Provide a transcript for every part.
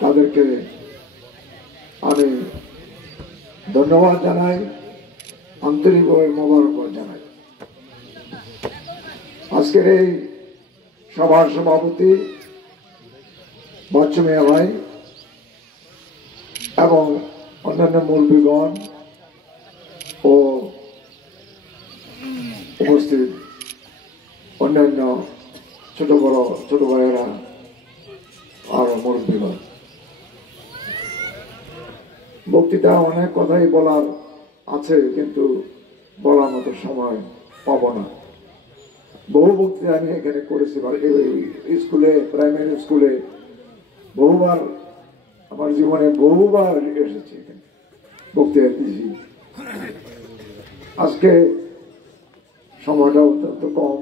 তাদেরকে আমি ধন্যবাদ জানাই, আন্তরিকভাবে মোবারকবাদ জানাই। আজকের এই সভার সভাপতি বাচ্চু মিয়া ভাই এবং অন্যান্য মুরব্বীগণ ও উপস্থিত অন্যান্য ছোট ভাইয়েরা আর মুরব্বীগণ, বক্তৃতা অনেক কথাই বলার আছে, কিন্তু বলার মতো সময় পাব না। বহু বক্তৃতা আমি এখানে করেছি, স্কুলে, প্রাইমারি স্কুলে বহুবার, আমার জীবনে বহুবার এসেছি এখানে বক্তৃতা দিয়েছি। আজকে সময়টা অত্যন্ত কম।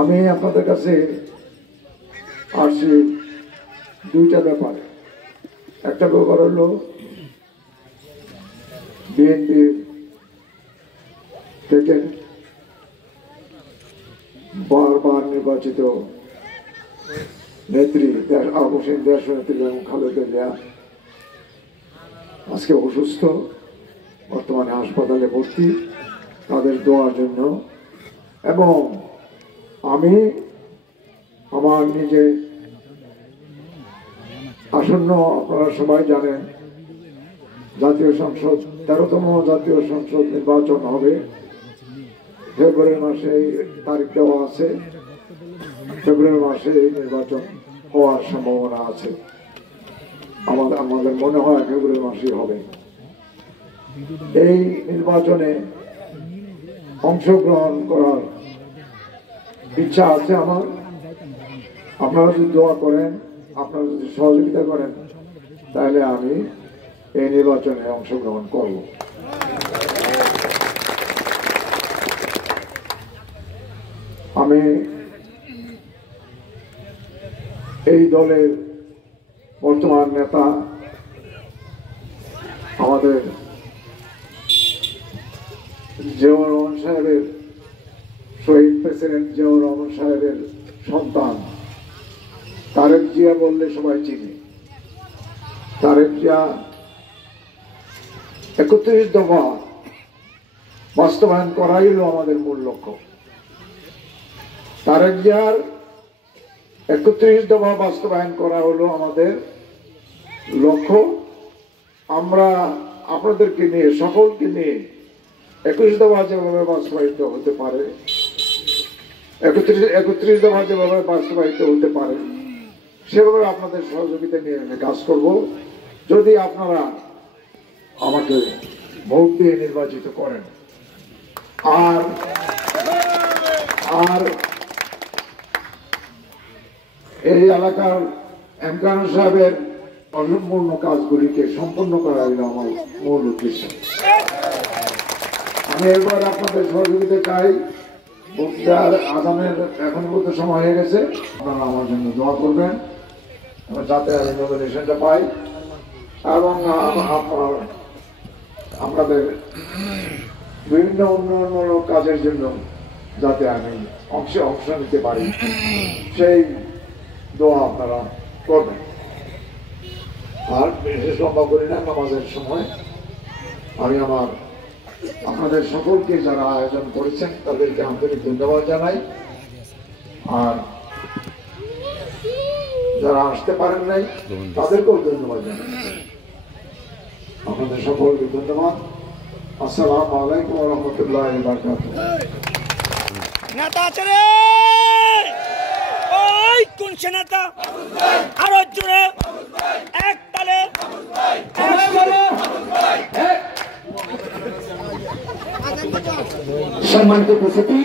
আমি আপনাদের কাছে আসছি দুইটা ব্যাপারে। একটা ব্যাপার হলো বিএনপির থেকে বারবার নির্বাচিত নেত্রী অবশ্যই দেশ নেত্রী এবং খালেদা জিয়া আজকে অসুস্থ, বর্তমানে হাসপাতালে ভর্তি, তাদের দোয়ার জন্য। এবং আমি আমার নিজে আসন্ন, আপনারা সবাই জানেন, জাতীয় সংসদ 13তম জাতীয় সংসদ নির্বাচন হবে ফেব্রুয়ারি মাসে, তারিখ দেওয়া আছে। ফেব্রুয়ারি মাসে এই নির্বাচন হওয়ার সম্ভাবনা আছে। আমাদের মনে হয় ফেব্রুয়ারি মাসেই হবে। এই নির্বাচনে অংশগ্রহণ করার ইচ্ছা আছে আমার। আপনারা যদি দোয়া করেন, আপনারা যদি সহযোগিতা করেন, তাহলে আমি এই নির্বাচনে অংশগ্রহণ করব। আমি এই দলের বর্তমান নেতা, আমাদের জিয়াউর রহমান সাহেবের, শহীদ প্রেসিডেন্ট জিয়াউর রহমান সাহেবের সন্তান তারেক জিয়া বললে সবাই চিনি। তারেক জিয়া 31 দফা বাস্তবায়ন করাই হলো আমাদের মূল লক্ষ্য। তারেক জিয়ার 31 দফা বাস্তবায়ন করা হলো আমাদের লক্ষ্য। আমরা আপনাদেরকে নিয়ে, সকলকে নিয়ে 21 দফা যেভাবে বাস্তবায়িত হতে পারে, 31 দফা যেভাবে বাস্তবায়িত হতে পারে, সেভাবে আপনাদের সহযোগিতা নিয়ে আমি কাজ করব। যদি আপনারা আমাকে ভোট দিয়ে নির্বাচিত করেন। আর এই এলাকার এমকান সাহেবের অসম্পূর্ণ কাজগুলিকে সম্পূর্ণ করা হলো আমার মূল উদ্দেশ্য। আমি এবার আপনাদের সহযোগিতা চাই। বক্তৃতার আদানের এখন পর্যন্ত সময় হয়ে গেছে। আপনারা আমার জন্য দোয়া করবেন যাতে আমি নমিনেশনটা পাই, এবং আপনাদের বিভিন্ন উন্নয়নমূলক কাজের জন্য যাতে আমি অংশ নিতে পারি, সেই দোয়া আপনারা করবেন। আর বিশেষ লম্বা করি না, নামাজের সময় আমি আপনাদের সকলকে যারা আয়োজন করেছেন তাদেরকে আন্তরিক ধন্যবাদ জানাই। আর যারা আসতে পারেন নাই তাদেরকেও ধন্যবাদ জানাই। আপনাদের সকলকে ধন্যবাদ। আসসালামু আলাইকুম ওয়া রাহমাতুল্লাহি ওয়া বারাকাতুহু। নেতা আছে রে, ওই কোন নেতা? আরো জোরে এক তালে, সম্মানিত উপস্থিতি,